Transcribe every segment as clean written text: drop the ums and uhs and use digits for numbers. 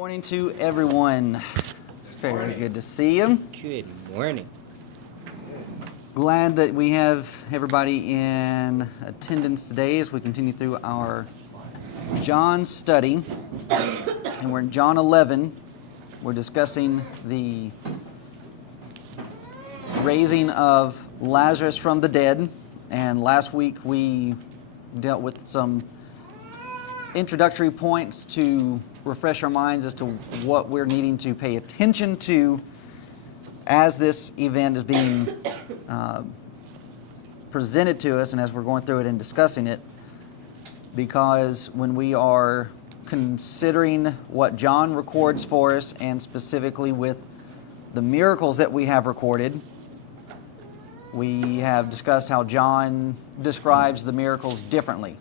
Morning to everyone. It's very good to see you. Good morning. Glad that we have everybody in attendance today as we continue through our John study. And we're in John 11. We're discussing the raising of Lazarus from the dead. And last week we dealt with some introductory points to refresh our minds as to what we're needing to pay attention to as this event is being presented to us and as we're going through it and discussing it. Because when we are considering what John records for us, and specifically with the miracles that we have recorded, we have discussed how John describes the miracles differently.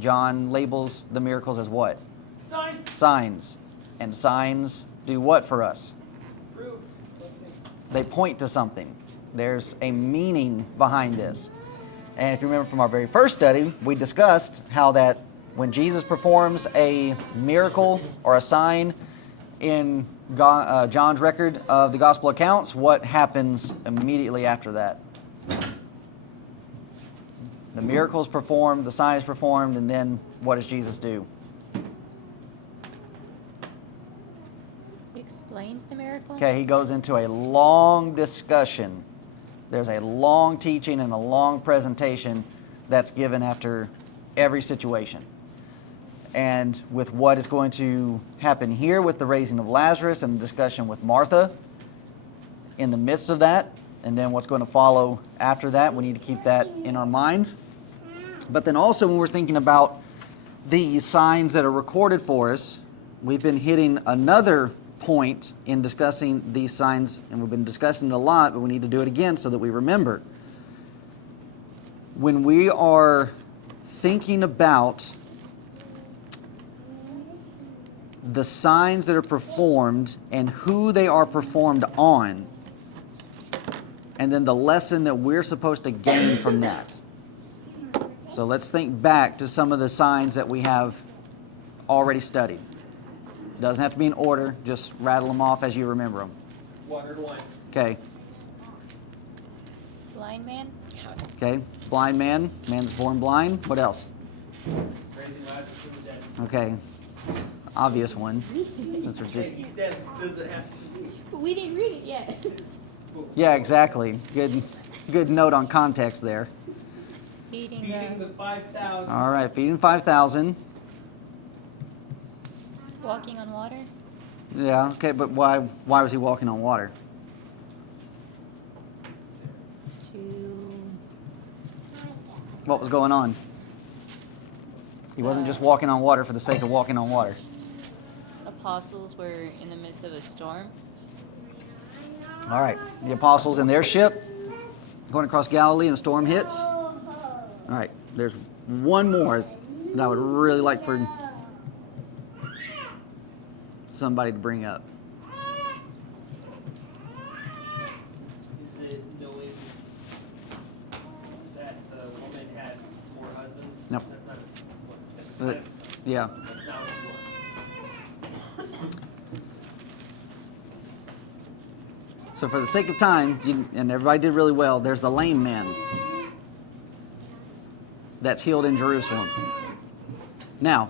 John labels the miracles as what? Signs. Signs. And signs do what for us? Prove. They point to something. There's a meaning behind this. And if you remember from our very first study, we discussed how that when Jesus performs a miracle or a sign in John's record of the gospel accounts, what happens immediately after that? The miracle is performed, the sign is performed, and then what does Jesus do? He explains the miracle? Okay, he goes into a long discussion. There's a long teaching and a long presentation that's given after every situation. And with what is going to happen here with the raising of Lazarus and the discussion with Martha in the midst of that, and then what's going to follow after that, we need to keep that in our minds. But then also when we're thinking about these signs that are recorded for us, we've been hitting another point in discussing these signs, and we've been discussing it a lot, but we need to do it again so that we remember. When we are thinking about the signs that are performed and who they are performed on, and then the lesson that we're supposed to gain from that. So let's think back to some of the signs that we have already studied. Doesn't have to be in order, just rattle them off as you remember them. Water to wine. Okay. Blind man? Okay. Blind man. Man's born blind. What else? Raising Lazarus from the dead. Okay. Obvious one. Since we're just... He said, does it have But we didn't read it yet. Yeah, exactly. Good note on context there. Feeding feeding the 5,000? All right. Feeding 5,000. walking on water? Yeah. Okay. But why was he walking on water? To What was going on? He wasn't just walking on water for the sake of walking on water. apostles were in the midst of a storm. All right. The apostles in their ship going across Galilee and the storm hits. All right. There's one more that I would really like for somebody to bring up. Is it knowing that the woman had more husbands? Nope. That's not Yeah. That sounds one. So for the sake of time, and everybody did really well, there's the lame man that's healed in Jerusalem. Now,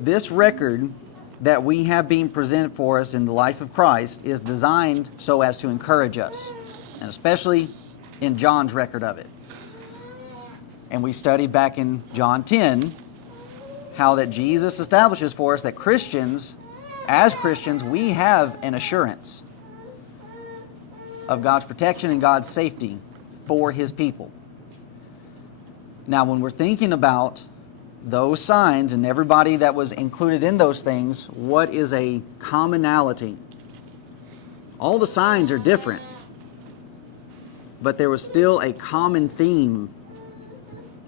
this record that we have being presented for us in the life of Christ is designed so as to encourage us, and especially in John's record of it. And we studied back in John 10 how that Jesus establishes for us that Christians, as Christians, we have an assurance of God's protection and God's safety for His people. Now, when we're thinking about those signs and everybody that was included in those things, what is a commonality? All the signs are different, but there was still a common theme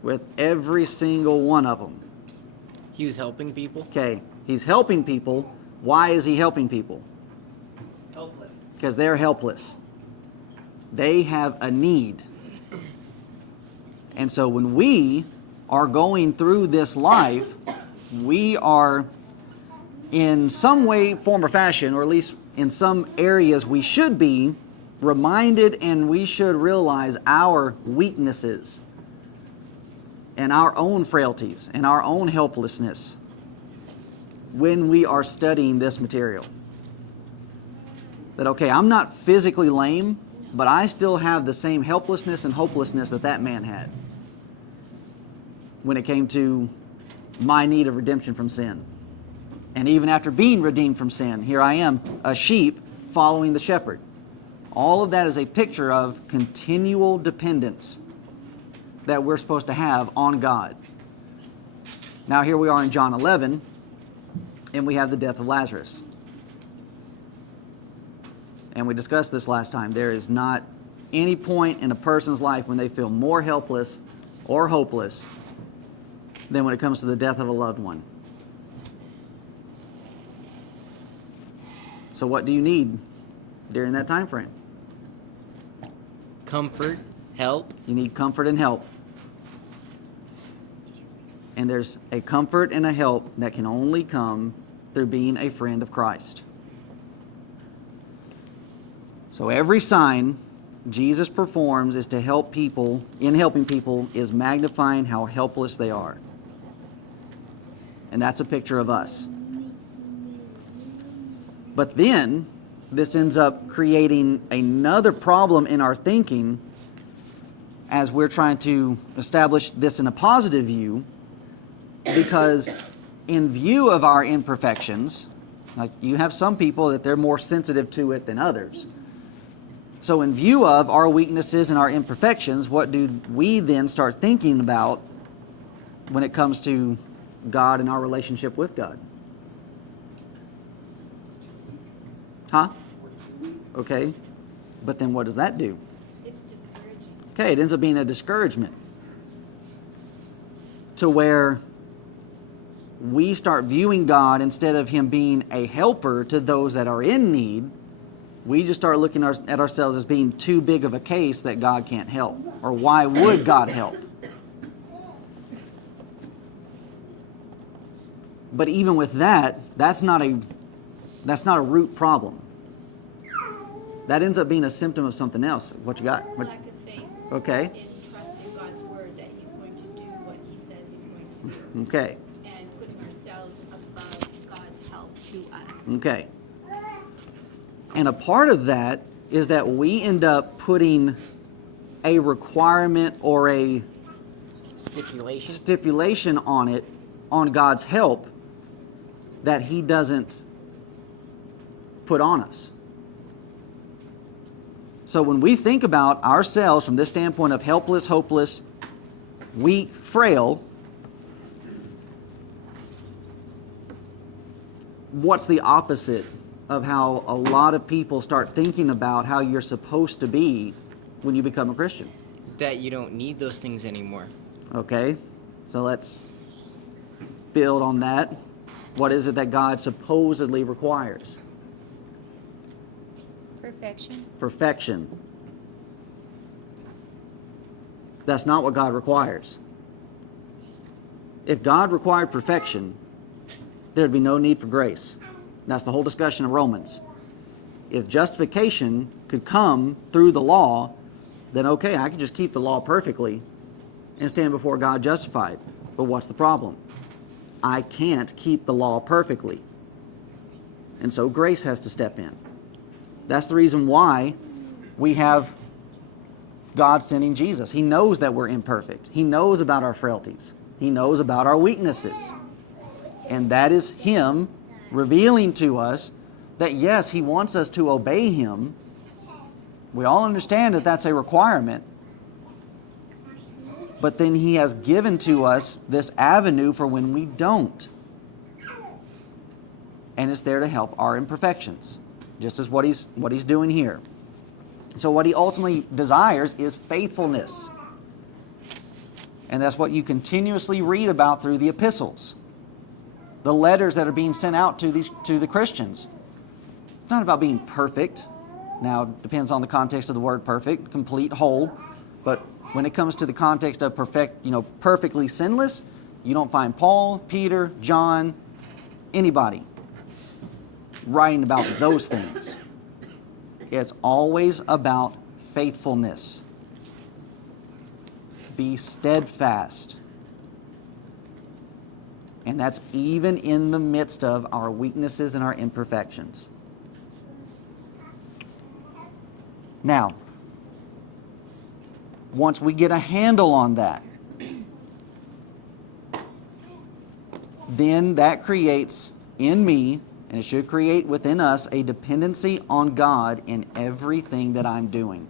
with every single one of them. He was helping people. Okay, He's helping people. Why is He helping people? Helpless. Because they're helpless. They have a need. And so when we are going through this life, we are in some way, form, or fashion, or at least in some areas, we should be reminded and we should realize our weaknesses and our own frailties and our own helplessness when we are studying this material. That, okay, I'm not physically lame, but I still have the same helplessness and hopelessness that that man had when it came to my need of redemption from sin. And even after being redeemed from sin, here I am, a sheep following the shepherd. All of that is a picture of continual dependence that we're supposed to have on God. Now here we are in John 11, and we have the death of Lazarus. And we discussed this last time. There is not any point in a person's life when they feel more helpless or hopeless than when it comes to the death of a loved one. So what do you need during that time frame? Comfort, help. You need comfort and help. And there's a comfort and a help that can only come through being a friend of Christ. So every sign Jesus performs is to help people, in helping people, is magnifying how helpless they are. And that's a picture of us. But then, this ends up creating another problem in our thinking as we're trying to establish this in a positive view, because in view of our imperfections, like you have some people that they're more sensitive to it than others. So in view of our weaknesses and our imperfections, what do we then start thinking about when it comes to God and our relationship with God? Huh? Okay. But then what does that do? It's discouraging. Okay, it ends up being a discouragement to where we start viewing God, instead of Him being a helper to those that are in need, we just start looking at ourselves as being too big of a case that God can't help. Or why would God help? But even with that, that's not a root problem. That ends up being a symptom of something else. What you got? Lack of faith. Okay. And trust in God's word that He's going to do what He says He's going to do. Okay. And putting ourselves above God's help to us. Okay. And a part of that is that we end up putting a requirement or a Stipulation. on it, on God's help, that He doesn't put on us. So when we think about ourselves from this standpoint of helpless, hopeless, weak, frail, what's the opposite of how a lot of people start thinking about how you're supposed to be when you become a Christian? That you don't need those things anymore. Okay, so let's build on that. What is it that God supposedly requires? Perfection. Perfection. That's not what God requires. If God required perfection, there'd be no need for grace. That's the whole discussion of Romans. If justification could come through the law, then okay, I could just keep the law perfectly and stand before God justified. But what's the problem? I can't keep the law perfectly. And so grace has to step in. That's the reason why we have God sending Jesus. He knows that we're imperfect. He knows about our frailties. He knows about our weaknesses. And that is Him revealing to us that yes, He wants us to obey Him. We all understand that that's a requirement. But then He has given to us this avenue for when we don't. And it's there to help our imperfections, just as what he's doing here. So what He ultimately desires is faithfulness. And that's what you continuously read about through the epistles. The letters that are being sent out to the Christians. It's not about being perfect. Now, it depends on the context of the word perfect, complete, whole. But when it comes to the context of perfectly sinless, you don't find Paul, Peter, John, anybody writing about those things. It's always about faithfulness. Be steadfast. And that's even in the midst of our weaknesses and our imperfections. Now, once we get a handle on that, then that creates in me, and it should create within us, a dependency on God in everything that I'm doing.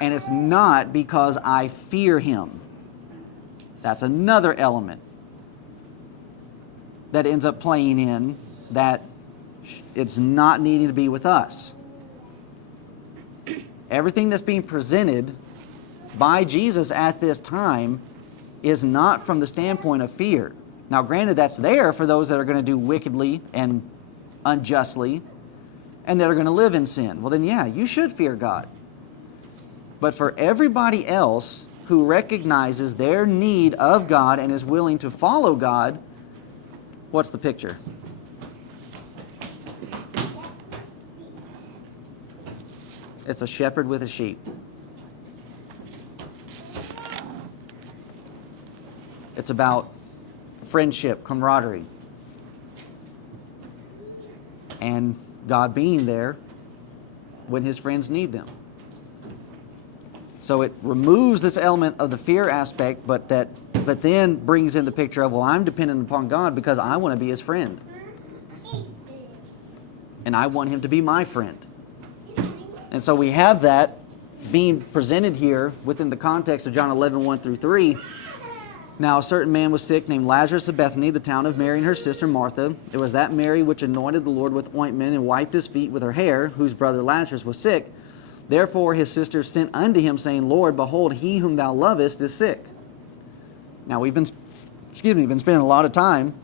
And it's not because I fear Him. That's another element that ends up playing in that it's not needing to be with us. Everything that's being presented by Jesus at this time is not from the standpoint of fear. Now, granted, that's there for those that are going to do wickedly and unjustly and that are going to live in sin. Well, then, yeah, you should fear God. But for everybody else who recognizes their need of God and is willing to follow God, what's the picture? It's a shepherd with a sheep. It's about friendship, camaraderie, and God being there when His friends need them. So it removes this element of the fear aspect, but then brings in the picture of, well, I'm dependent upon God because I want to be His friend. And I want Him to be my friend. And so we have that being presented here within the context of John 11, 1 through 3. Now a certain man was sick named Lazarus of Bethany, the town of Mary and her sister Martha. It was that Mary which anointed the Lord with ointment and wiped His feet with her hair, whose brother Lazarus was sick. Therefore his sisters sent unto Him, saying, Lord, behold, he whom thou lovest is sick. Now we've been spending a lot of time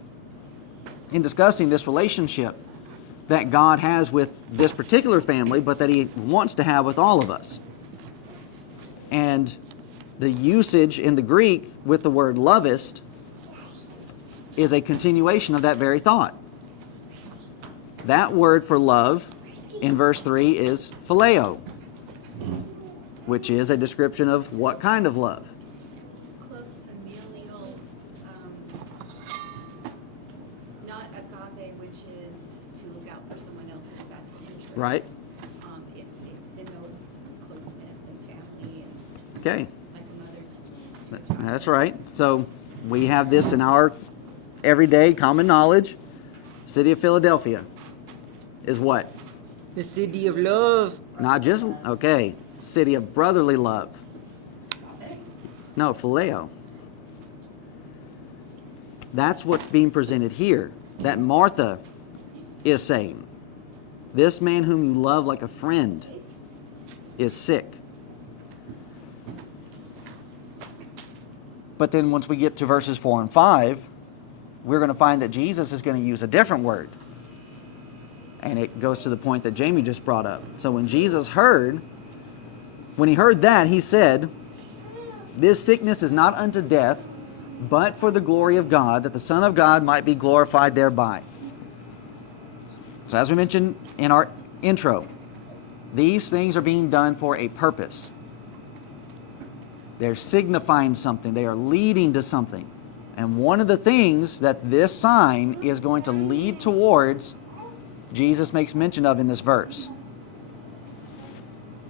in discussing this relationship that God has with this particular family, but that He wants to have with all of us. And the usage in the Greek with the word lovest is a continuation of that very thought. That word for love in verse 3 is phileo, which is a description of what kind of love? Close familial, not agave, which is to look out for someone else's best interest. Right. It denotes closeness and family and Okay. like a mother to child. That's right. So we have this in our everyday common knowledge. City of Philadelphia is what? The city of love. Not just, okay, city of brotherly love. No, phileo. That's what's being presented here. That Martha is saying, this man whom you love like a friend is sick. But then once we get to verses 4 and 5, we're going to find that Jesus is going to use a different word. And it goes to the point that Jamie just brought up. So when Jesus heard that, He said, this sickness is not unto death, but for the glory of God, that the Son of God might be glorified thereby. So as we mentioned in our intro, these things are being done for a purpose. They're signifying something. They are leading to something. And one of the things that this sign is going to lead towards, Jesus makes mention of in this verse.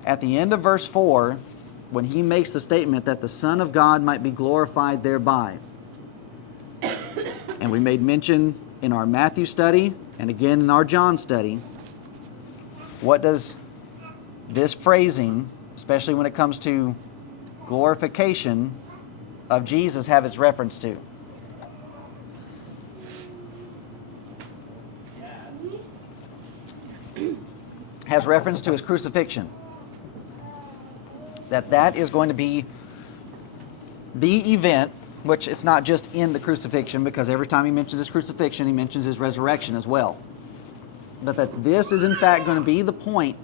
At the end of verse 4, when He makes the statement that the Son of God might be glorified thereby. And we made mention in our Matthew study and again in our John study, what does this phrasing, especially when it comes to glorification of Jesus, have its reference to? Has reference to His crucifixion. That is going to be the event, which it's not just in the crucifixion, because every time He mentions His crucifixion, He mentions His resurrection as well. But that this is in fact going to be the point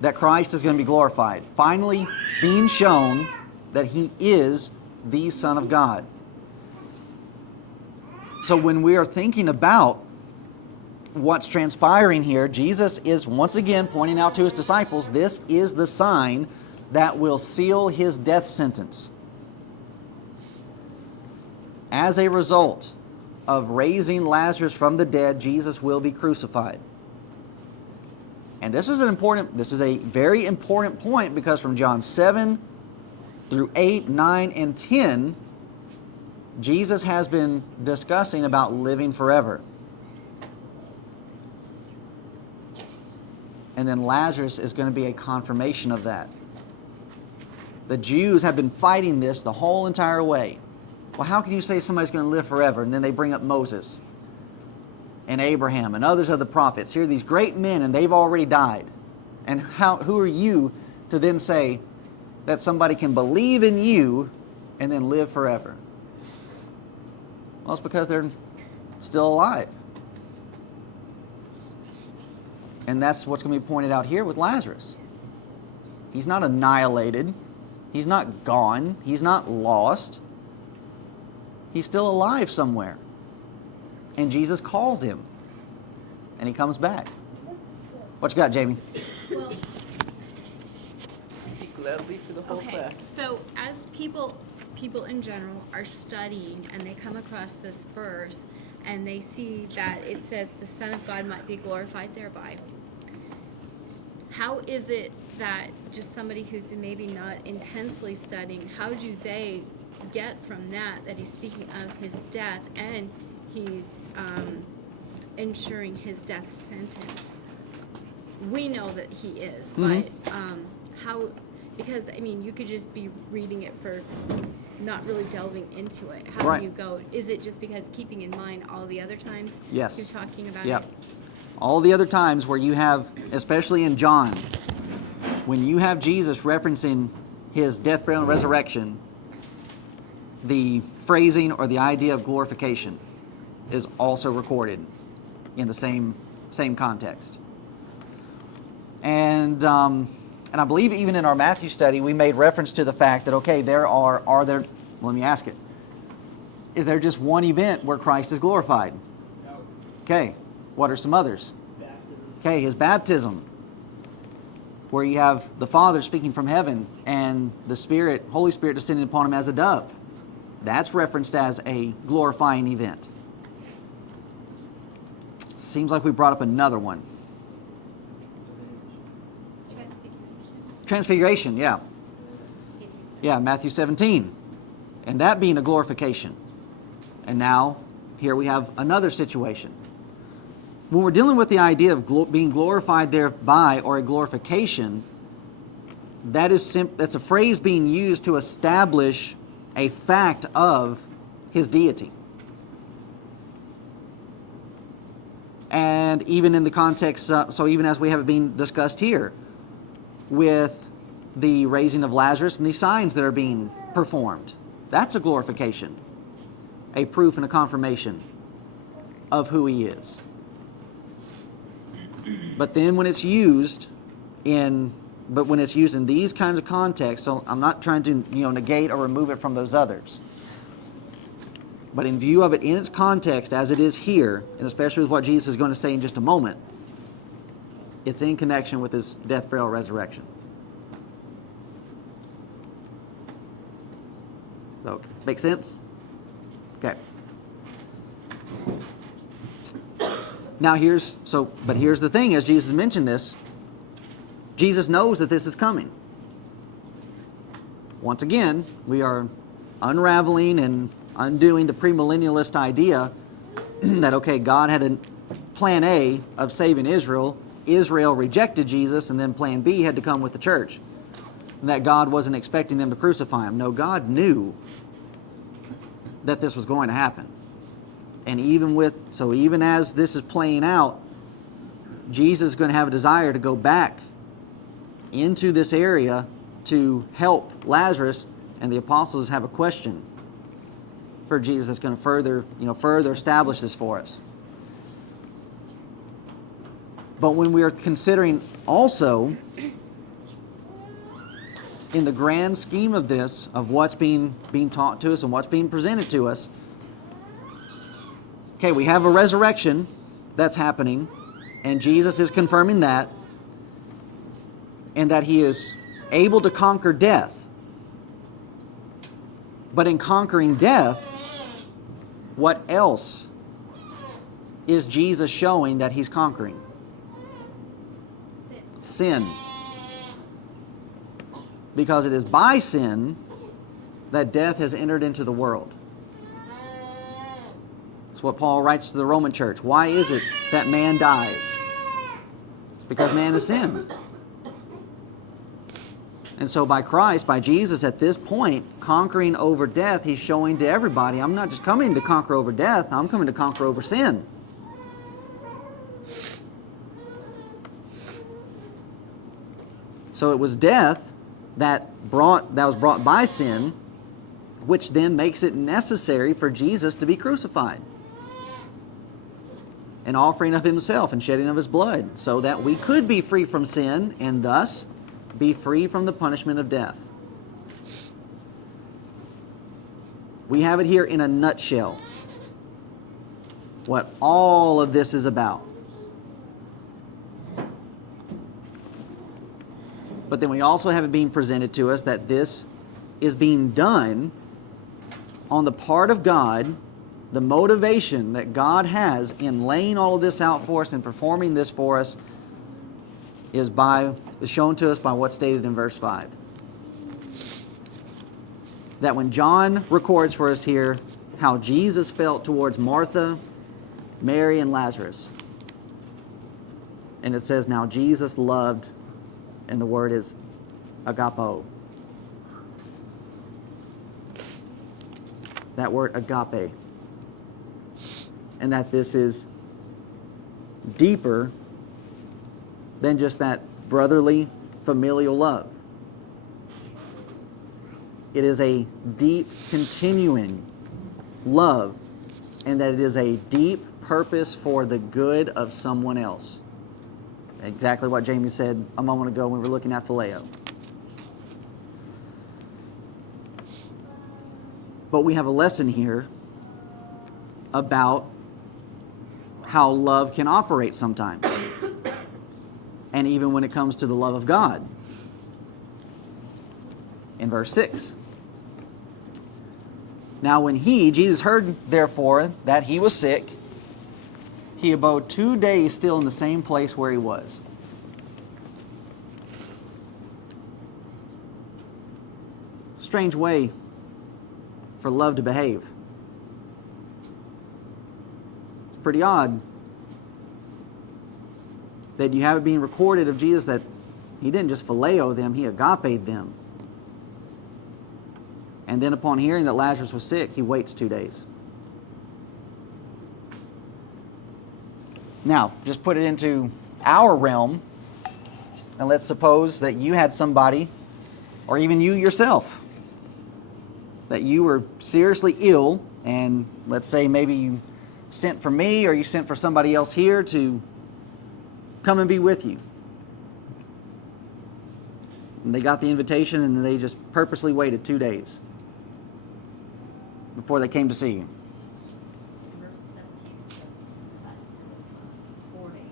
that Christ is going to be glorified. Finally being shown that He is the Son of God. So when we are thinking about what's transpiring here, Jesus is once again pointing out to his disciples, this is the sign that will seal his death sentence. As a result of raising Lazarus from the dead, Jesus will be crucified. And this is a very important point, because from John 7 through 8, 9, and 10, Jesus has been discussing about living forever. And then Lazarus is going to be a confirmation of that. The Jews have been fighting this the whole entire way. Well, how can you say somebody's going to live forever? And then they bring up Moses and Abraham and others of the prophets. Here are these great men, and they've already died. And who are you to then say that somebody can believe in you and then live forever? Well, it's because they're still alive. And that's what's going to be pointed out here with Lazarus. He's not annihilated. He's not gone. He's not lost. He's still alive somewhere. And Jesus calls him. And he comes back. What you got, Jamie? Well, Speak loudly for the whole okay, class. so as people in general are studying and they come across this verse and they see that it says the Son of God might be glorified thereby, how is it that just somebody who's maybe not intensely studying, how do they get from that he's speaking of his death and he's ensuring his death sentence? We know that he is, but how, because I mean, you could just be reading it for not really delving into it. How Right. do you go? Is it just because keeping in mind all the other times Yes. you're talking about Yep. it? All the other times where you have, especially in John, when you have Jesus referencing his death, burial, and resurrection, the phrasing or the idea of glorification is also recorded in the same context. And I believe even in our Matthew study, we made reference to the fact that, okay, let me ask it, is there just one event where Christ is glorified? No. Okay, what are some others? Baptism. Okay, his baptism, where you have the Father speaking from heaven and the Spirit, Holy Spirit descending upon him as a dove. That's referenced as a glorifying event. Seems like we brought up another one. Transfiguration, yeah. Yeah, Matthew 17. And that being a glorification. And now, here we have another situation. When we're dealing with the idea of being glorified thereby, or a glorification, that's a phrase being used to establish a fact of his deity. And even in the context, so even as we have been discussed here, with the raising of Lazarus and the signs that are being performed, that's a glorification, a proof and a confirmation of who he is. But then when it's used in these kinds of contexts, so I'm not trying to negate or remove it from those others, but in view of it in its context as it is here, and especially with what Jesus is going to say in just a moment, it's in connection with his death, burial, resurrection. So, make sense? Okay. Now here's the thing, as Jesus mentioned this, Jesus knows that this is coming. Once again, we are unraveling and undoing the premillennialist idea that, okay, God had a plan A of saving Israel. Israel rejected Jesus, and then plan B had to come with the church. And that God wasn't expecting them to crucify him. No, God knew that this was going to happen. And even as this is playing out, Jesus is going to have a desire to go back into this area to help Lazarus, and the apostles have a question for Jesus that's going to further establish this for us. But when we are considering also, in the grand scheme of this, of what's being taught to us and what's being presented to us, Okay, we have a resurrection that's happening, and Jesus is confirming that, and that he is able to conquer death. But in conquering death, what else is Jesus showing that he's conquering? Sin. Because it is by sin that death has entered into the world. That's what Paul writes to the Roman church. Why is it that man dies? It's because man has sinned. And so by Christ, by Jesus at this point, conquering over death, he's showing to everybody, I'm not just coming to conquer over death, I'm coming to conquer over sin. So it was death that was brought by sin, which then makes it necessary for Jesus to be crucified. An offering of himself and shedding of his blood, so that we could be free from sin and thus be free from the punishment of death. We have it here in a nutshell, what all of this is about. But then we also have it being presented to us that this is being done on the part of God. The motivation that God has in laying all of this out for us and performing this for us is shown to us by what's stated in verse 5. That when John records for us here how Jesus felt towards Martha, Mary, and Lazarus, and it says, now Jesus loved, and the word is agapo. That word agape. And that this is deeper than just that brotherly, familial love. It is a deep, continuing love, and that it is a deep purpose for the good of someone else. Exactly what Jamie said a moment ago when we were looking at phileo. But we have a lesson here about how love can operate sometimes. And even when it comes to the love of God. In verse 6. Now when Jesus heard therefore that he was sick, he abode 2 days still in the same place where he was. Strange way for love to behave. It's pretty odd that you have it being recorded of Jesus that he didn't just phileo them, he agape'd them. And then upon hearing that Lazarus was sick, he waits 2 days. Now, just put it into our realm, and let's suppose that you had somebody, or even you yourself, that you were seriously ill, and let's say maybe you sent for me, or you sent for somebody else here to come and be with you. And they got the invitation, and they just purposely waited 2 days before they came to see you. Verse 17 says that it was 4 days.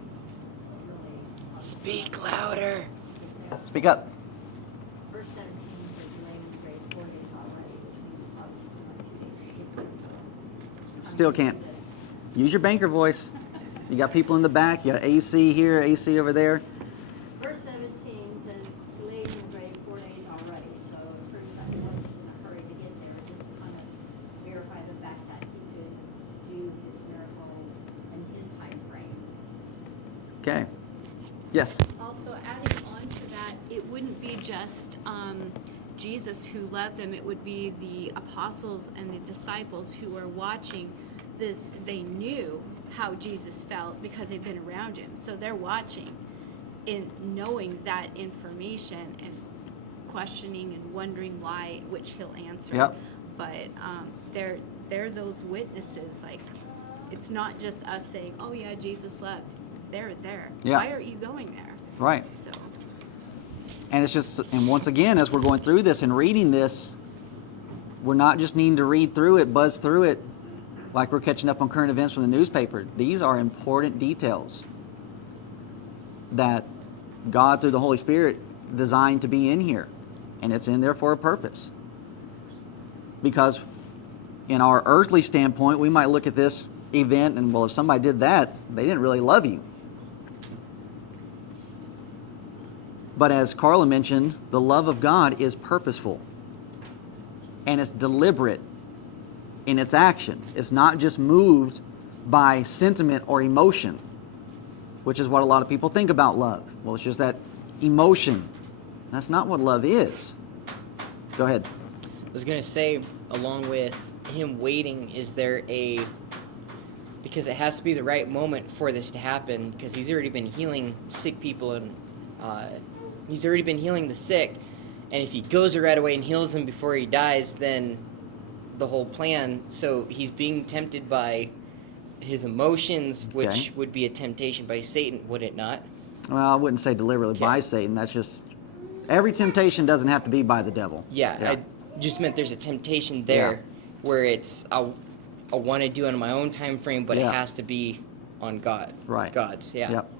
So really, Speak louder. Speak up. verse 17 says you lay in the grave 4 days already, which means probably 2 days to get there. So Still can't. Use your banker voice. You got people in the back. You got AC here, AC over there. verse 17 says you lay in the grave 4 days already. So it proves that he wasn't in a hurry to get there, just to kind of verify the fact that he could do his miracle in his time frame. Okay. Yes. Also, adding on to that, it wouldn't be just Jesus who loved them, it would be the apostles and the disciples who were watching this. They knew how Jesus felt because they've been around him. So they're watching and knowing that information and questioning and wondering why, which he'll answer. Yep. But they're those witnesses. Like, it's not just us saying, oh yeah, Jesus left. They're there. Yeah. Why aren't you going there? Right. So And it's just, and once again, as we're going through this and reading this, we're not just needing to read through it, buzz through it, Like we're catching up on current events from the newspaper. These are important details that God, through the Holy Spirit, designed to be in here. And it's in there for a purpose. Because in our earthly standpoint, we might look at this event and, well, if somebody did that, they didn't really love you. But as Carla mentioned, the love of God is purposeful. And it's deliberate in its action. It's not just moved by sentiment or emotion, which is what a lot of people think about love. Well, it's just that emotion. That's not what love is. Go ahead. I was going to say, along with him waiting, is there a... Because it has to be the right moment for this to happen, because he's already been healing sick people, and he's already been healing the sick. And if he goes right away and heals them before he dies, then the whole plan... So he's being tempted by his emotions, which Okay. would be a temptation by Satan, would it not? Well, I wouldn't say deliberately by Okay. Satan. That's just... Every temptation doesn't have to be by the devil. Yeah, I just meant there's a temptation there where it's... I want to do it on my own time frame, but Yeah. it has to be on God. Right. God's, yeah. Yep.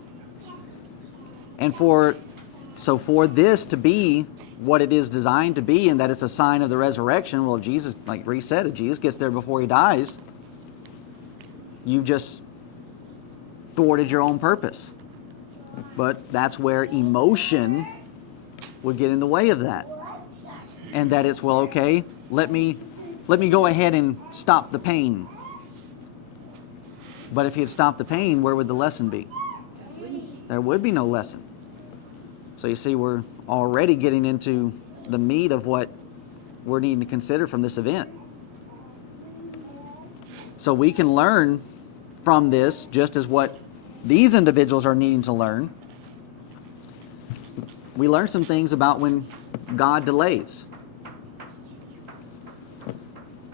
And for this to be what it is designed to be, and that it's a sign of the resurrection, well, if Jesus, like Reese said, if Jesus gets there before he dies, you've just thwarted your own purpose. But that's where emotion would get in the way of that. And that it's, well, okay, let me go ahead and stop the pain. But if he had stopped the pain, where would the lesson be? There would be no lesson. So you see, we're already getting into the meat of what we're needing to consider from this event. So we can learn from this just as what these individuals are needing to learn. We learn some things about when God delays.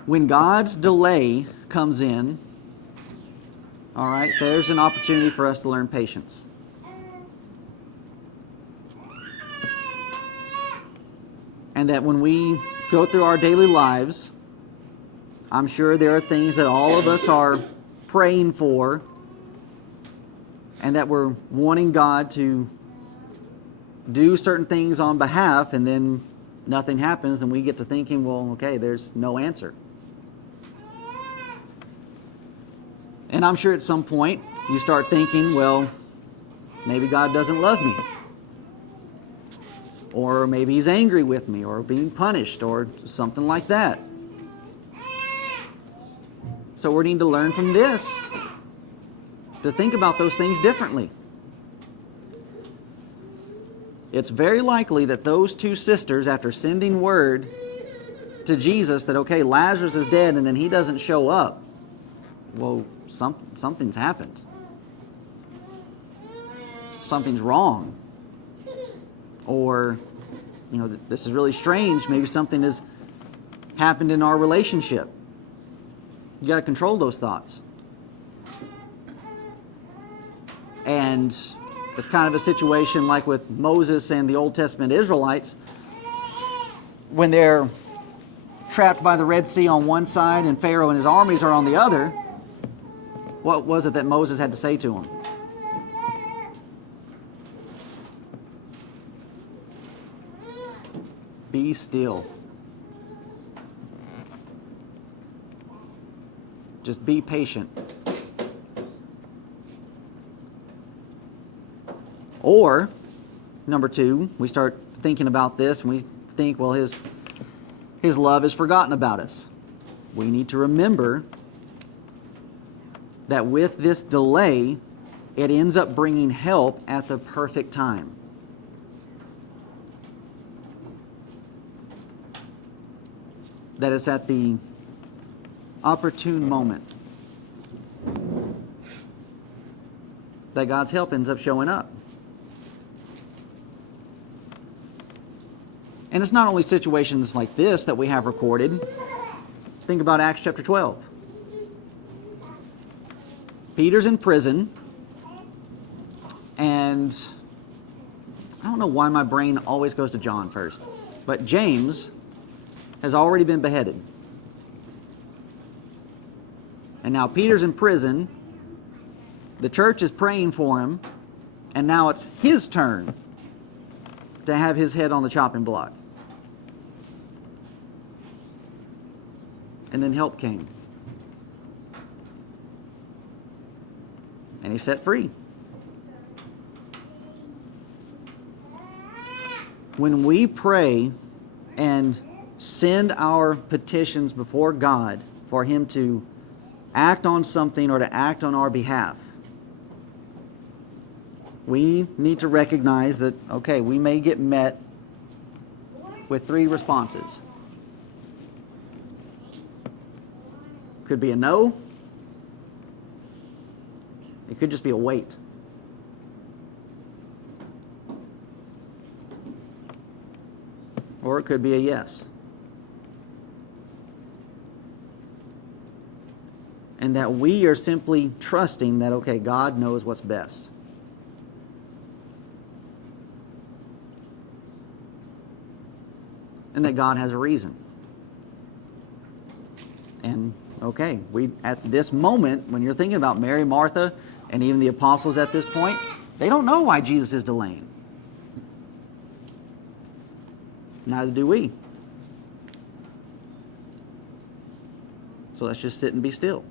When God's delay comes in, all right, there's an opportunity for us to learn patience. And that when we go through our daily lives, I'm sure there are things that all of us are praying for, and that we're wanting God to do certain things on behalf, and then nothing happens, and we get to thinking, well, okay, there's no answer. And I'm sure at some point you start thinking, well, maybe God doesn't love me. Or maybe he's angry with me, or being punished, or something like that. So we need to learn from this to think about those things differently. It's very likely that those two sisters, after sending word to Jesus that, okay, Lazarus is dead, and then he doesn't show up, well, something's happened. Something's wrong. Or, you know, this is really strange. Maybe something has happened in our relationship. You got to control those thoughts. And it's kind of a situation like with Moses and the Old Testament Israelites, when they're trapped by the Red Sea on one side and Pharaoh and his armies are on the other. What was it that Moses had to say to him? Be still. Just be patient. Or, number two, we start thinking about this and we think, well, his love has forgotten about us. We need to remember that with this delay, it ends up bringing help at the perfect time. That it's at the opportune moment that God's help ends up showing up. And it's not only situations like this that we have recorded. Think about Acts chapter 12. Peter's in prison, and I don't know why my brain always goes to John first, but James has already been beheaded. And now Peter's in prison. The church is praying for him. And now it's his turn to have his head on the chopping block. And then help came. And he's set free. When we pray and send our petitions before God for Him to act on something or to act on our behalf, we need to recognize that, okay, we may get met with 3 responses. Could be a no. It could just be a wait. Or it could be a yes. And that we are simply trusting that, okay, God knows what's best. And that God has a reason. And, okay, we at this moment, when you're thinking about Mary, Martha, and even the apostles at this point, they don't know why Jesus is delaying. Neither do we. So let's just sit and be still.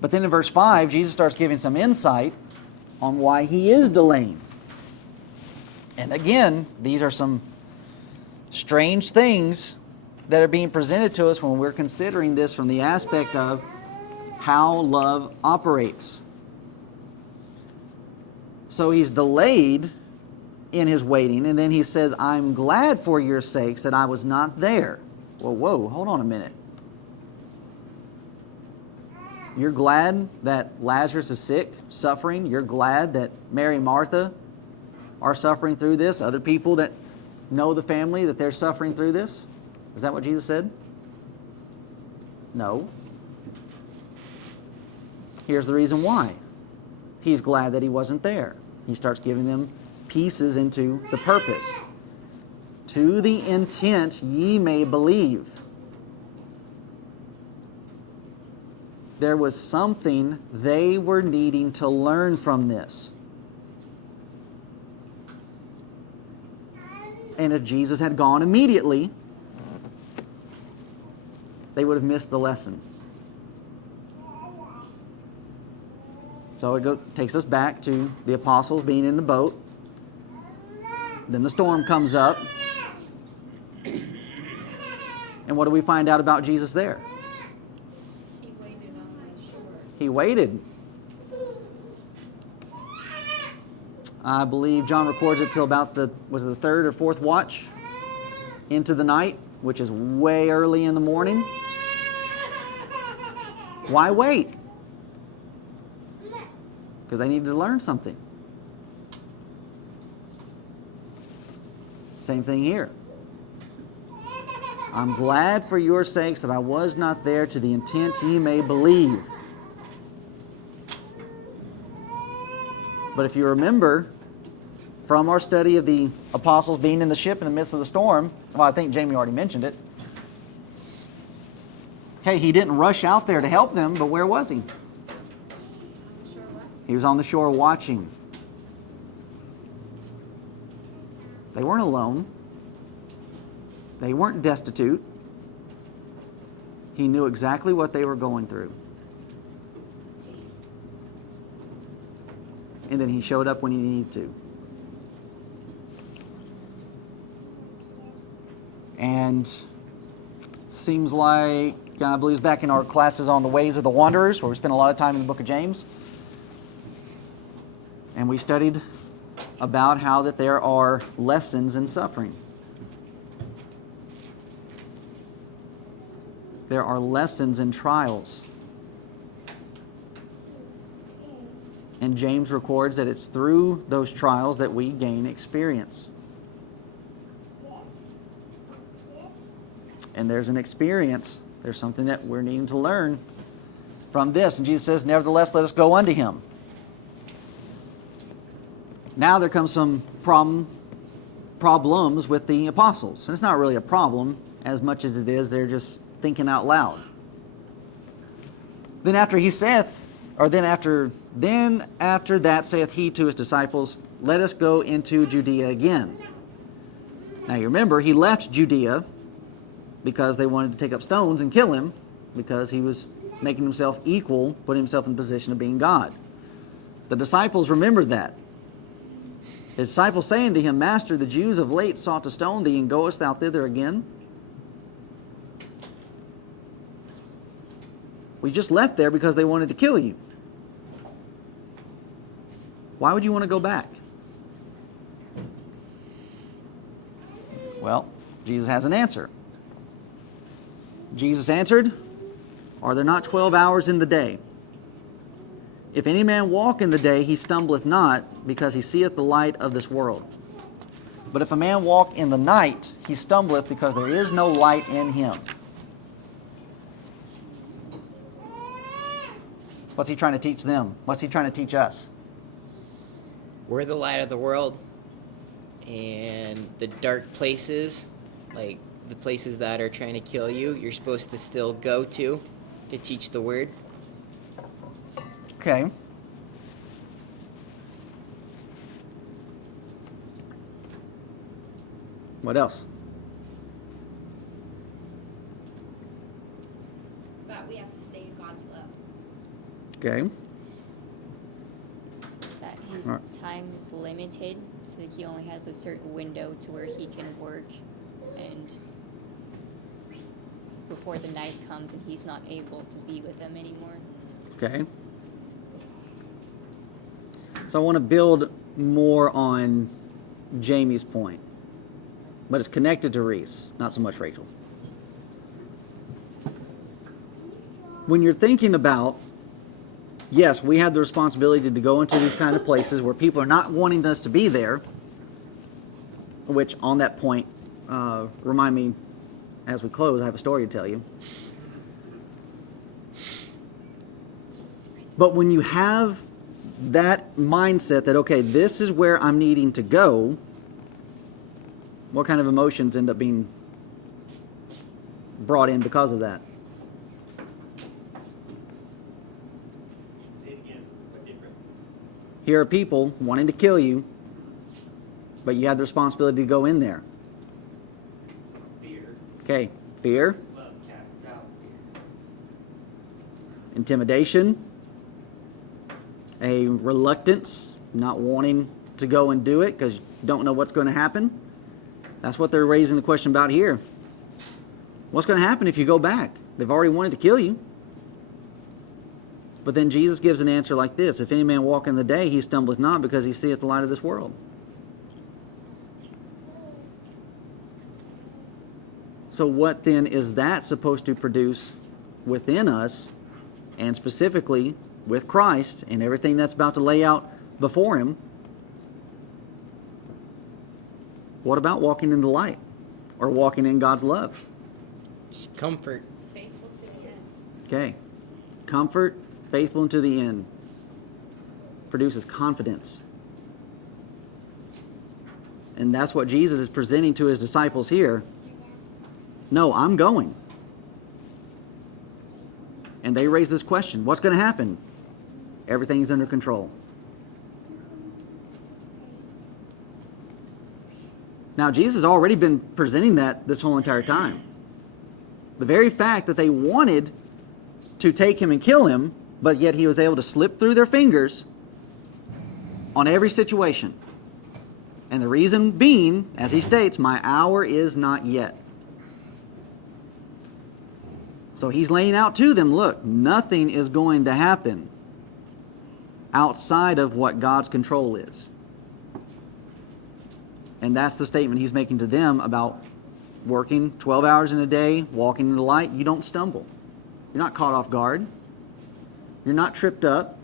But then in verse 5, Jesus starts giving some insight on why He is delaying. And again, these are some strange things that are being presented to us when we're considering this from the aspect of how love operates. So He's delayed in His waiting, and then He says, I'm glad for your sakes that I was not there. Well, whoa, hold on a minute. You're glad that Lazarus is sick, suffering. You're glad that Mary and Martha are suffering through this. Other people that know the family, that they're suffering through this. Is that what Jesus said? No. Here's the reason why. He's glad that He wasn't there. He starts giving them pieces into the purpose. To the intent ye may believe. There was something they were needing to learn from this. And if Jesus had gone immediately, they would have missed the lesson. So it takes us back to the apostles being in the boat. Then the storm comes up. And what do we find out about Jesus there? He waited on the shore. He waited. I believe John records it till about the 3rd or 4th watch into the night, which is way early in the morning. Why wait? Because they needed to learn something. Same thing here. I'm glad for your sakes that I was not there, to the intent ye may believe. But if you remember from our study of the apostles being in the ship in the midst of the storm, well, I think Jamie already mentioned it. Okay, he didn't rush out there to help them, but where was he? He was on the shore watching. They weren't alone. They weren't destitute. He knew exactly what they were going through. And then He showed up when He needed to. And seems like, I believe it's back in our classes on the ways of the wanderers, where we spent a lot of time in the book of James. And we studied about how that there are lessons in suffering. There are lessons in trials. And James records that it's through those trials that we gain experience. And there's an experience. There's something that we're needing to learn from this. And Jesus says, nevertheless, let us go unto Him. Now there comes some problems with the apostles. And it's not really a problem. as much as it is they're just thinking out loud. Then after that saith he to his disciples, let us go into Judea again. Now you remember, he left Judea because they wanted to take up stones and kill him, because he was making himself equal, putting himself in the position of being God. The disciples remembered that. His disciples saying to him, Master, the Jews of late sought to stone thee, and goest thou thither again? We just left there because they wanted to kill you. Why would you want to go back? Well, Jesus has an answer. Jesus answered, Are there not 12 hours in the day? If any man walk in the day, he stumbleth not, because he seeth the light of this world. But if a man walk in the night, he stumbleth, because there is no light in him. What's he trying to teach them? What's he trying to teach us? We're the light of the world, and the dark places, like the places that are trying to kill you, you're supposed to still go to teach the word. Okay. What else? But we have to stay in God's love. Okay. So that his All right. time is limited, so that he only has a certain window to where he can work, and before the night comes and he's not able to be with them anymore. Okay. So I want to build more on Jamie's point, but it's connected to Reese, not so much Rachel. When you're thinking about, yes, we have the responsibility to go into these kind of places where people are not wanting us to be there, which on that point, remind me, as we close, I have a story to tell you. But when you have that mindset that, okay, this is where I'm needing to go, what kind of emotions end up being brought in because of that? Say it again, but different. Here are people wanting to kill you, but you have the responsibility to go in there. Fear, Okay, fear, love casts out fear. intimidation, a reluctance, not wanting to go and do it because you don't know what's going to happen. That's what they're raising the question about here. What's going to happen if you go back? They've already wanted to kill you. But then Jesus gives an answer like this: If any man walk in the day, he stumbleth not, because he seeth the light of this world. So what then is that supposed to produce within us, and specifically with Christ and everything that's about to lay out before him? What about walking in the light or walking in God's love? Just comfort. Faithful to the end. Okay. Comfort, faithful unto the end, produces confidence. And that's what Jesus is presenting to his disciples here. No, I'm going. And they raise this question: what's going to happen? Everything's under control. Now, Jesus has already been presenting that this whole entire time. The very fact that they wanted to take him and kill him, but yet he was able to slip through their fingers on every situation. And the reason being, as he states, my hour is not yet. So he's laying out to them, look, nothing is going to happen outside of what God's control is. And that's the statement he's making to them about working 12 hours in a day, walking in the light. You don't stumble. You're not caught off guard. You're not tripped up.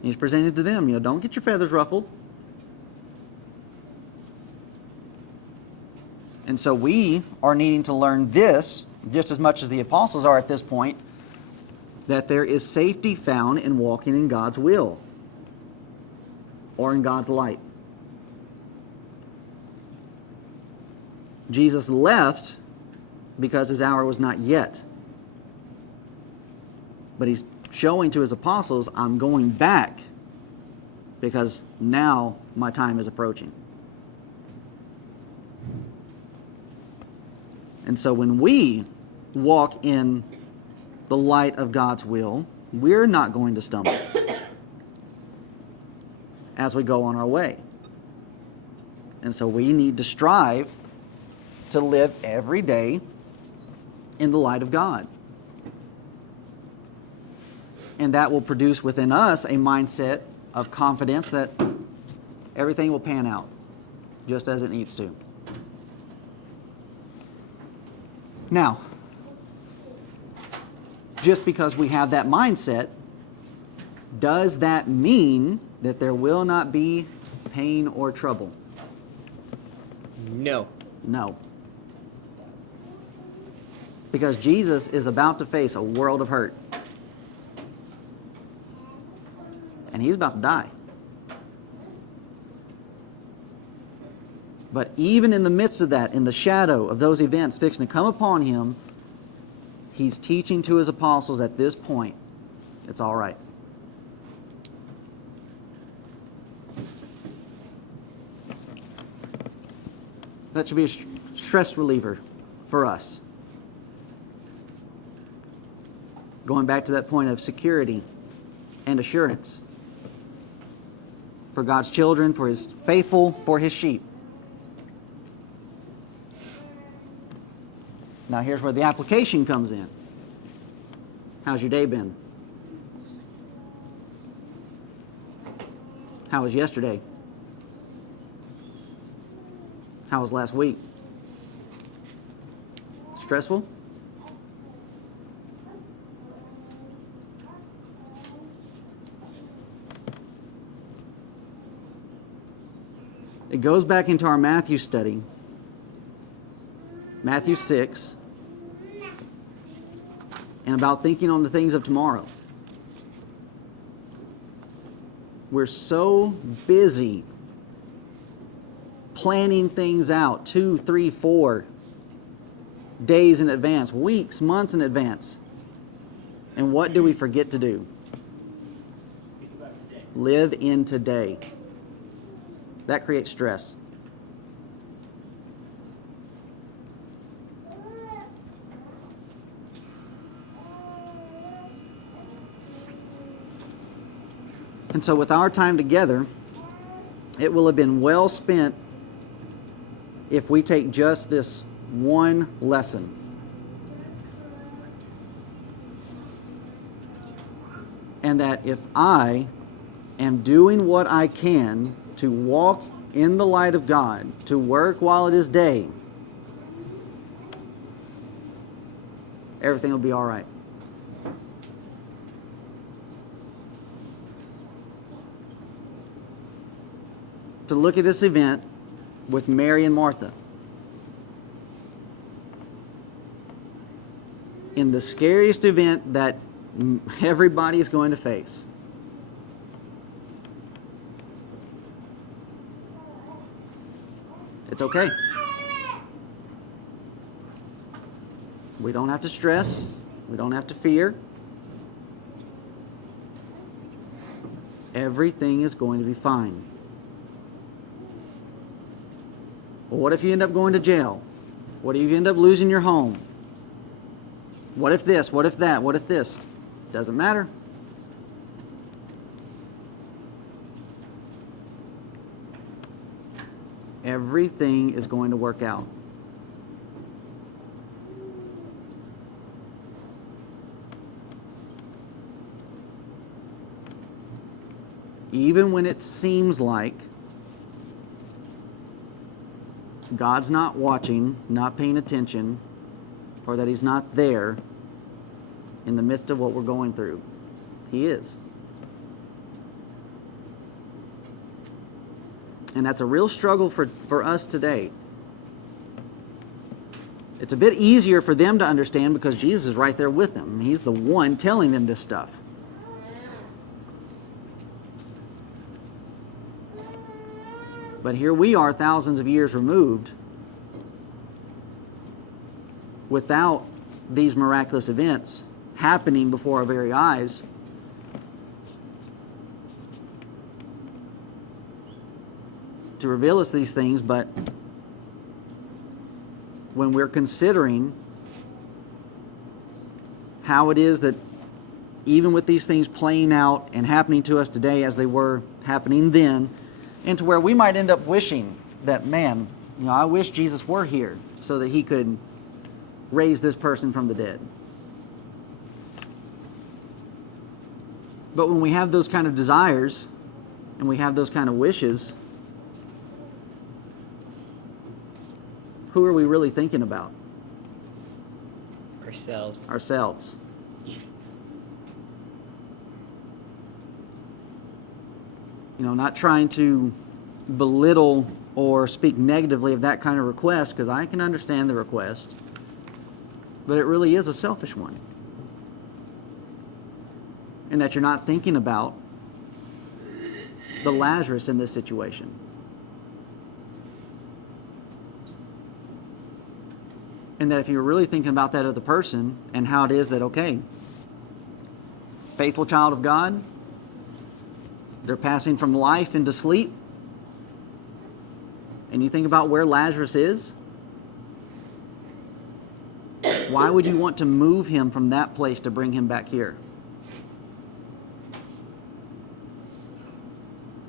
He's presenting to them, don't get your feathers ruffled. And so we are needing to learn this just as much as the apostles are at this point, that there is safety found in walking in God's will or in God's light. Jesus left because his hour was not yet. But he's showing to his apostles, I'm going back because now my time is approaching. And so when we walk in the light of God's will, we're not going to stumble as we go on our way. And so we need to strive to live every day in the light of God. And that will produce within us a mindset of confidence that everything will pan out just as it needs to. Now, just because we have that mindset, does that mean that there will not be pain or trouble? No. No. Because Jesus is about to face a world of hurt. And he's about to die. But even in the midst of that, in the shadow of those events fixing to come upon him, he's teaching to his apostles at this point, it's all right. That should be a stress reliever for us. Going back to that point of security and assurance for God's children, for his faithful, for his sheep. Now here's where the application comes in. How's your day been? How was yesterday? How was last week? Stressful? It goes back into our Matthew study, Matthew 6, and about thinking on the things of tomorrow. We're so busy planning things out 2, 3, 4 days in advance, weeks, months in advance. And what do we forget to do? Live in today. That creates stress. And so with our time together, it will have been well spent if we take just this one lesson. And that if I am doing what I can to walk in the light of God, to work while it is day, everything will be all right. To look at this event with Mary and Martha. In the scariest event that everybody is going to face. It's okay. We don't have to stress. We don't have to fear. Everything is going to be fine. Well, what if you end up going to jail? What if you end up losing your home? What if this? What if that? What if this? Doesn't matter. Everything is going to work out. Even when it seems like God's not watching, not paying attention, or that He's not there in the midst of what we're going through. He is. And that's a real struggle for us today. It's a bit easier for them to understand because Jesus is right there with them. He's the one telling them this stuff. But here we are, thousands of years removed, without these miraculous events happening before our very eyes, to reveal us these things. But when we're considering how it is that even with these things playing out and happening to us today as they were happening then, and to where we might end up wishing that, man, I wish Jesus were here so that he could raise this person from the dead. But when we have those kind of desires and we have those kind of wishes, who are we really thinking about? Ourselves. Ourselves. Not trying to belittle or speak negatively of that kind of request, because I can understand the request, but it really is a selfish one. And that you're not thinking about the Lazarus in this situation. And that if you're really thinking about that other person and how it is that, okay, faithful child of God, they're passing from life into sleep, and you think about where Lazarus is, why would you want to move him from that place to bring him back here?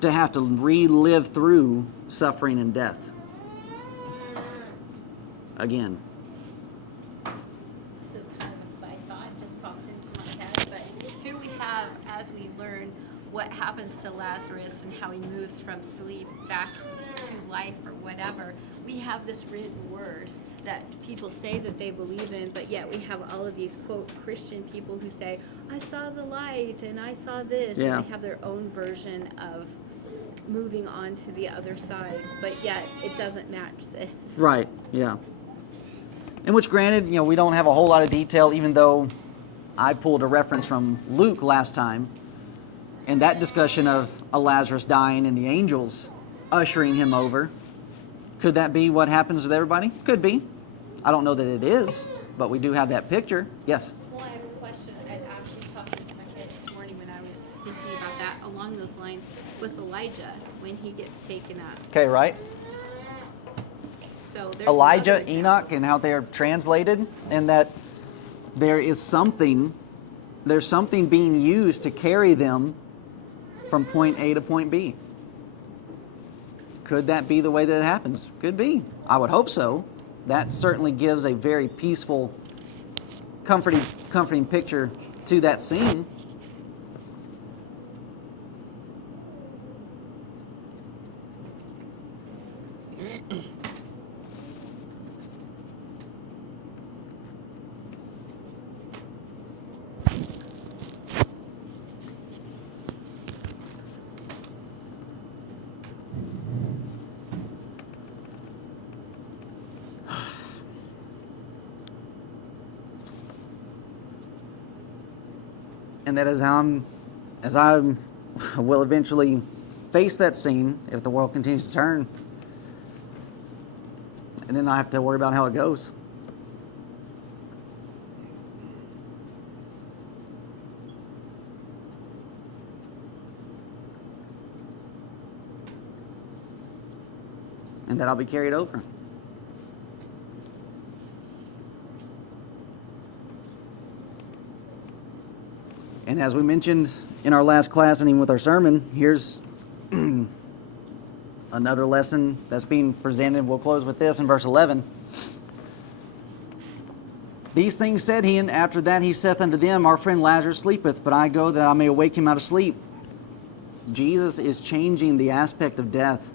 To have to relive through suffering and death again. This is kind of a side thought, just popped into my head, but here we have, as we learn what happens to Lazarus and how he moves from sleep back to life or whatever, we have this written word that people say that they believe in, but yet we have all of these, quote, Christian people who say, I saw the light and I saw this, Yeah. and they have their own version of moving on to the other side, but yet it doesn't match this. Right, yeah. And which, granted, we don't have a whole lot of detail, even though I pulled a reference from Luke last time, and that discussion of a Lazarus dying and the angels ushering him over. Could that be what happens with everybody? Could be. I don't know that it is, but we do have that picture. Yes? Well, I have a question. It actually popped into my head this morning when I was thinking about that along those lines with Elijah when he gets taken up. Okay, right? So there's Elijah, another example. Enoch, and how they are translated, and that there's something being used to carry them from point A to point B. Could that be the way that it happens? Could be. I would hope so. That certainly gives a very peaceful, comforting picture to that scene. And that is how I will eventually face that scene if the world continues to turn. And then I have to worry about how it goes. And that I'll be carried over. And as we mentioned in our last class and even with our sermon, here's another lesson that's being presented. We'll close with this in verse 11. These things said he, and after that he saith unto them, Our friend Lazarus sleepeth, but I go that I may awake him out of sleep. Jesus is changing the aspect of death.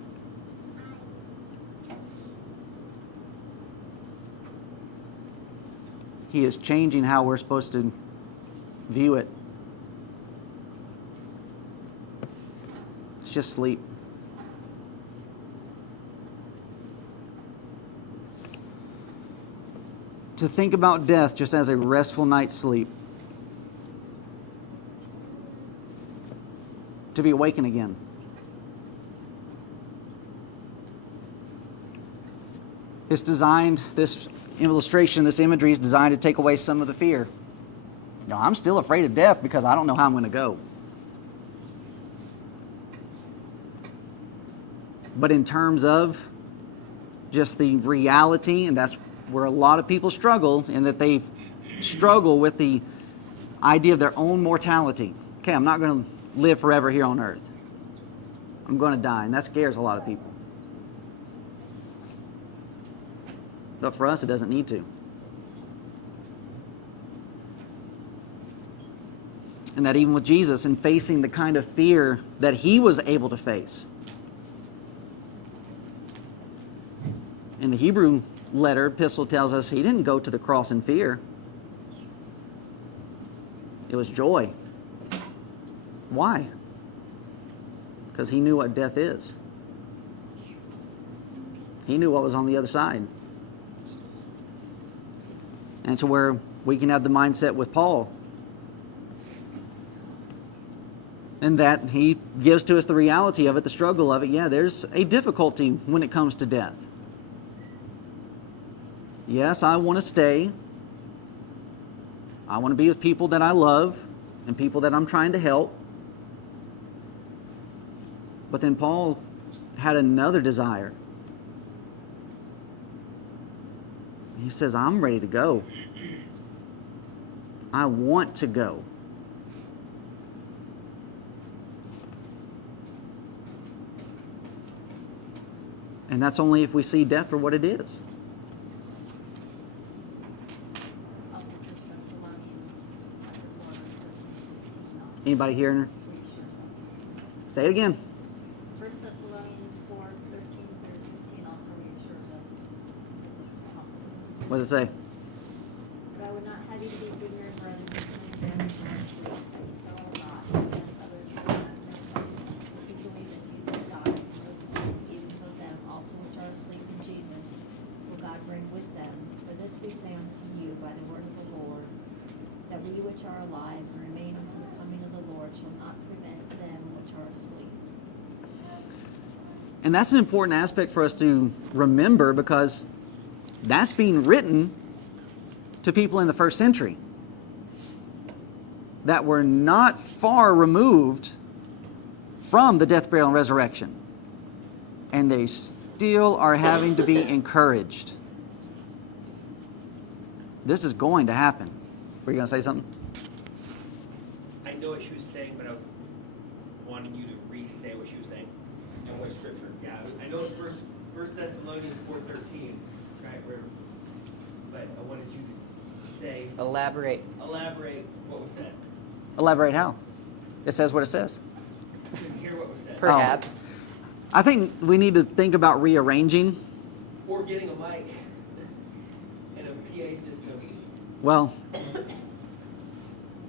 He is changing how we're supposed to view it. It's just sleep. To think about death just as a restful night's sleep. To be awakened again. It's designed, this illustration, this imagery is designed to take away some of the fear. No, I'm still afraid of death because I don't know how I'm going to go. But in terms of just the reality, and that's where a lot of people struggle, in that they struggle with the idea of their own mortality. Okay, I'm not going to live forever here on earth. I'm going to die, and that scares a lot of people. But for us, it doesn't need to. And that even with Jesus, in facing the kind of fear that he was able to face. In the Hebrew letter, epistle tells us he didn't go to the cross in fear. It was joy. Why? Because he knew what death is. He knew what was on the other side. And so where we can have the mindset with Paul, and that he gives to us the reality of it, the struggle of it. Yeah, there's a difficulty when it comes to death. Yes, I want to stay. I want to be with people that I love and people that I'm trying to help. But then Paul had another desire. He says, I'm ready to go. I want to go. And that's only if we see death for what it is. Also, 1 Thessalonians chapter 4, verse 13 to 15 Anybody hearing her? reassures us. Say it again. 1 Thessalonians 4, 13 through 15 also reassures us with confidence. What does it say? But I would not have you to be ignorant, brethren, concerning them who are asleep, that ye sorrow not, even as others do not know. If you believe that Jesus died and rose again, even so them also which are asleep in Jesus will God bring with them. For this we say unto you by the word of the Lord, that we which are alive and remain unto the coming of the Lord shall not prevent them which are asleep. And that's an important aspect for us to remember, because that's being written to people in the first century that were not far removed from the death, burial, and resurrection. And they still are having to be encouraged. This is going to happen. Were you going to say something? I know what she was saying, but I was wanting you to re-say what she was saying. And what scripture? Yeah, I know it's First Thessalonians 4:13, right? But I wanted you to say, Elaborate. elaborate what was said. Elaborate how? It says what it says. Couldn't hear what was said. Perhaps. I think we need to think about rearranging. Or getting a mic and a PA system. Well,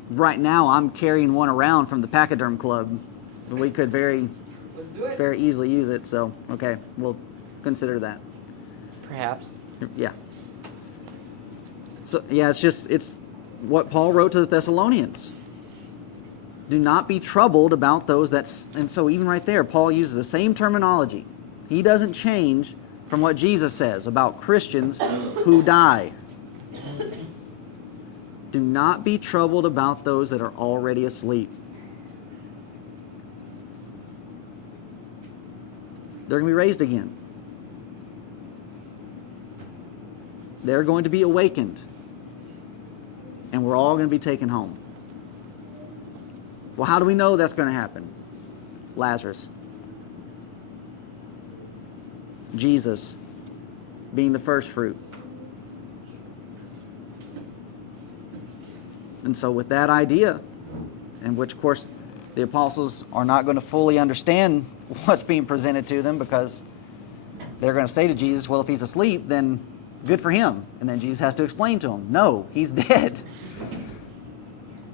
right now I'm carrying one around from the Pachyderm Club. We could very, Let's do it. very easily use it. So, okay, we'll consider that. Perhaps. Yeah. So, yeah, it's what Paul wrote to the Thessalonians. Do not be troubled about those and so even right there, Paul uses the same terminology. He doesn't change from what Jesus says about Christians who die. Do not be troubled about those that are already asleep. They're going to be raised again. They're going to be awakened. And we're all going to be taken home. Well, how do we know that's going to happen? Lazarus. Jesus being the first fruit. And so with that idea, and which of course the apostles are not going to fully understand what's being presented to them, because they're going to say to Jesus, well, if he's asleep, then good for him. And then Jesus has to explain to them, no, he's dead.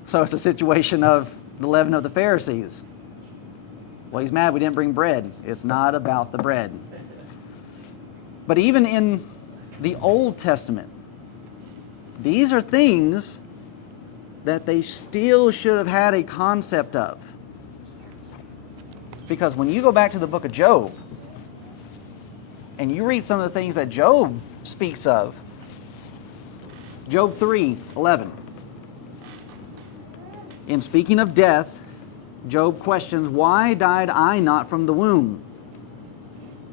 So it's a situation of the leaven of the Pharisees. Well, he's mad we didn't bring bread. It's not about the bread. But even in the Old Testament, these are things that they still should have had a concept of. Because when you go back to the book of Job, and you read some of the things that Job speaks of. Job 3:11. In speaking of death, Job questions, why died I not from the womb?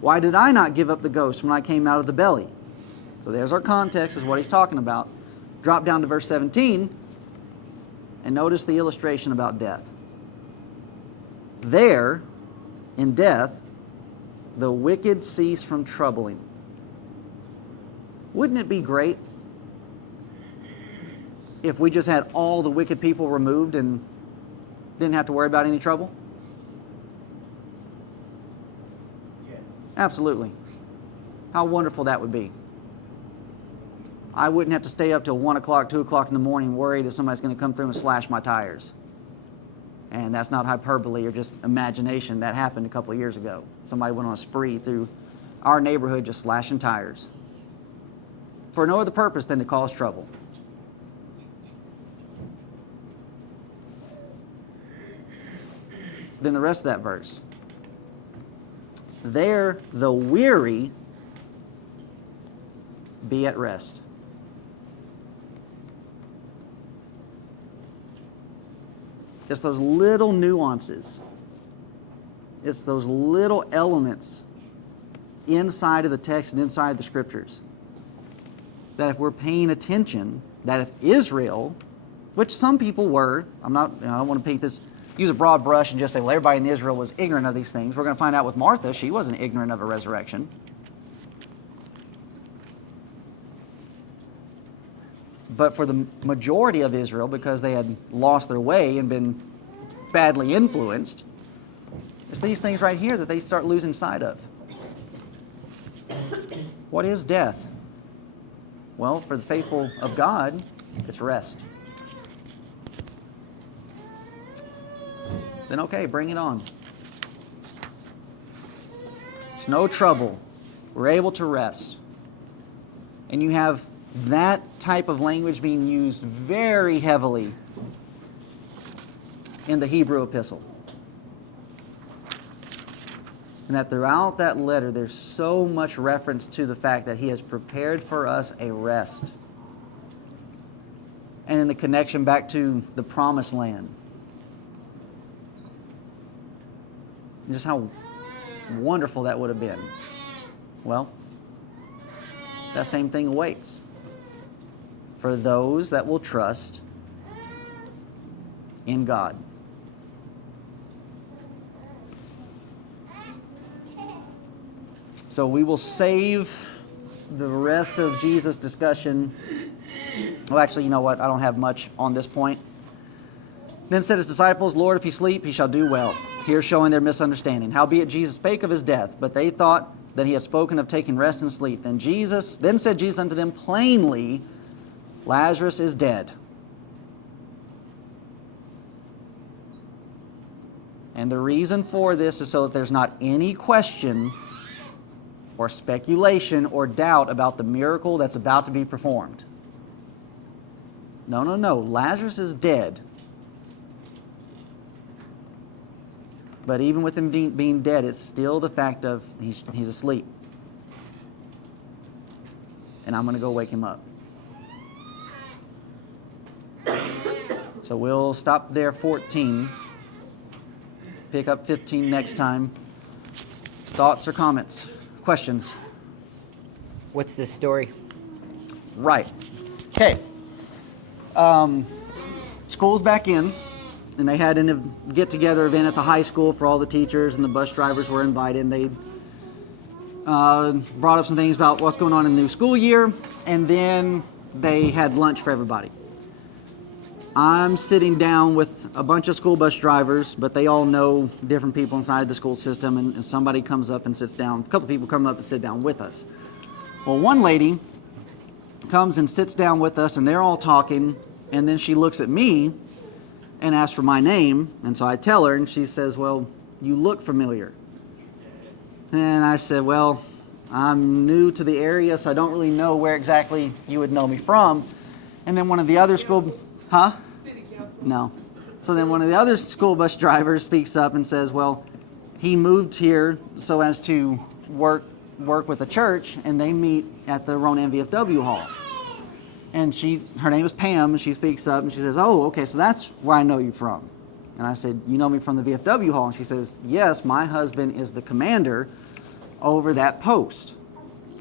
Why did I not give up the ghost when I came out of the belly? So there's our context, is what he's talking about. Drop down to verse 17 and notice the illustration about death. There, in death, the wicked cease from troubling. Wouldn't it be great if we just had all the wicked people removed and didn't have to worry about any trouble? Yes. Absolutely. How wonderful that would be. I wouldn't have to stay up till 1 o'clock, 2 o'clock in the morning worried that somebody's going to come through and slash my tires. And that's not hyperbole or just imagination. That happened a couple of years ago. Somebody went on a spree through our neighborhood just slashing tires for no other purpose than to cause trouble. Then the rest of that verse. There the weary be at rest. It's those little nuances. It's those little elements inside of the text and inside the scriptures that if we're paying attention, that if Israel, which some people were, I don't want to paint this, use a broad brush and just say, well, everybody in Israel was ignorant of these things. We're going to find out with Martha, she wasn't ignorant of a resurrection. But for the majority of Israel, because they had lost their way and been badly influenced, it's these things right here that they start losing sight of. What is death? Well, for the faithful of God, it's rest. Then okay, bring it on. It's no trouble. We're able to rest. And you have that type of language being used very heavily in the Hebrew epistle. And that throughout that letter, there's so much reference to the fact that he has prepared for us a rest. And in the connection back to the promised land. And just how wonderful that would have been. Well, that same thing awaits for those that will trust in God. So we will save the rest of Jesus' discussion. Well, actually, you know what? I don't have much on this point. Then said his disciples, Lord, if he sleep, he shall do well. Here showing their misunderstanding. Howbeit Jesus spake of his death, but they thought that he had spoken of taking rest and sleep. Then said Jesus unto them plainly, Lazarus is dead. And the reason for this is so that there's not any question or speculation or doubt about the miracle that's about to be performed. No. Lazarus is dead. But even with him being dead, it's still the fact of he's asleep. And I'm going to go wake him up. So we'll stop there 14. Pick up 15 next time. Thoughts or comments? Questions? What's this story? Right. Okay. School's back in, and they had a get-together event at the high school for all the teachers, and the bus drivers were invited, and they brought up some things about what's going on in the new school year, and then they had lunch for everybody. I'm sitting down with a bunch of school bus drivers, but they all know different people inside the school system, and somebody comes up and sits down. A couple people come up and sit down with us. Well, one lady comes and sits down with us, and they're all talking, and then she looks at me and asks for my name, and so I tell her, and she says, well, you look familiar. And I said, well, I'm new to the area, so I don't really know where exactly you would know me from. And then one of the other school... Huh? City council. No. So then one of the other school bus drivers speaks up and says, well, he moved here so as to work work with a church, and they meet at the Ronan VFW hall. And her name is Pam, and she speaks up, and she says, "Oh, okay, so that's where I know you from." And I said, "You know me from the VFW hall?" And she says, "Yes, my husband is the commander over that post."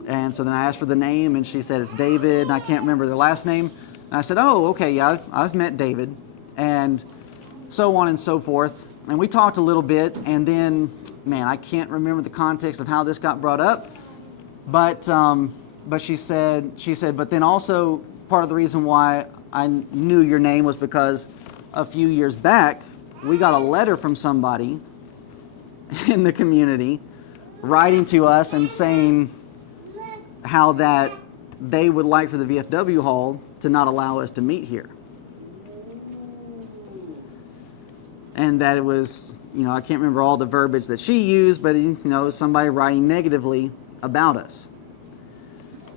And so then I asked for the name, and she said, "It's David," and I can't remember their last name. And I said, "Oh, okay, yeah, I've met David," and so on and so forth. And we talked a little bit, and then, man, I can't remember the context of how this got brought up, but she said, but then also part of the reason why I knew your name was because a few years back, we got a letter from somebody in the community writing to us and saying how that they would like for the VFW hall to not allow us to meet here. And that it was, I can't remember all the verbiage that she used, but, somebody writing negatively about us.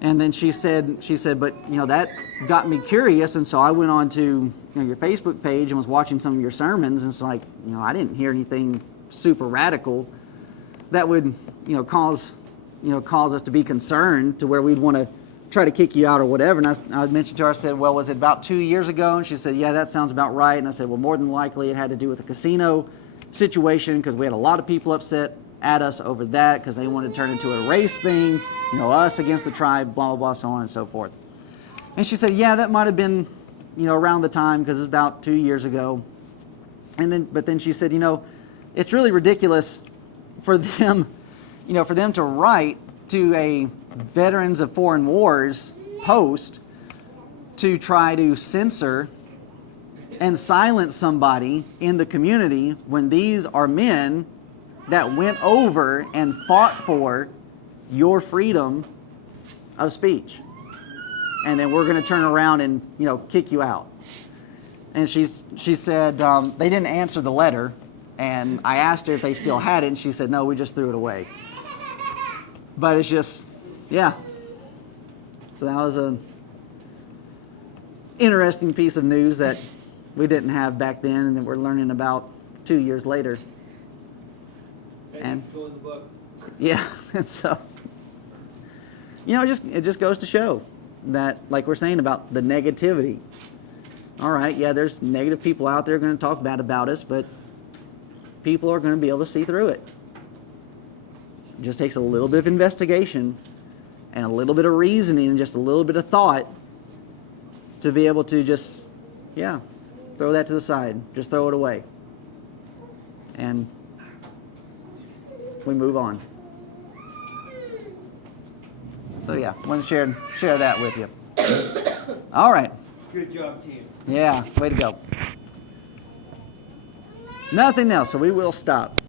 And then she said, but, that got me curious. And so I went on to, your Facebook page and was watching some of your sermons. And it's like, I didn't hear anything super radical that would, cause us to be concerned to where we'd want to try to kick you out or whatever. And I mentioned to her, I said, "Well, was it about 2 years ago?" And she said, "Yeah, that sounds about right." And I said, "Well, more than likely it had to do with the casino situation, because we had a lot of people upset at us over that because they wanted to turn it into a race thing, us against the tribe, blah, blah, blah, so on and so forth." And she said, "Yeah, that might have been, around the time, because it was about 2 years ago." But then she said, "It's really ridiculous for them, to write to a Veterans of Foreign Wars post to try to censor and silence somebody in the community when these are men that went over and fought for your freedom of speech. And then we're going to turn around and, kick you out." And she said they didn't answer the letter. And I asked her if they still had it, and she said, "No, we just threw it away." But it's just, yeah. So that was an interesting piece of news that we didn't have back then, and that we're learning about 2 years later. And Go in the book. yeah, and so, it just goes to show that, like we're saying about the negativity. All right, yeah, there's negative people out there going to talk bad about us, but people are going to be able to see through it. It just takes a little bit of investigation and a little bit of reasoning and just a little bit of thought to be able to just, throw that to the side. Just throw it away. And we move on. So I want to share that with you. All right. Good job, team. Yeah, way to go. Nothing else, so we will stop.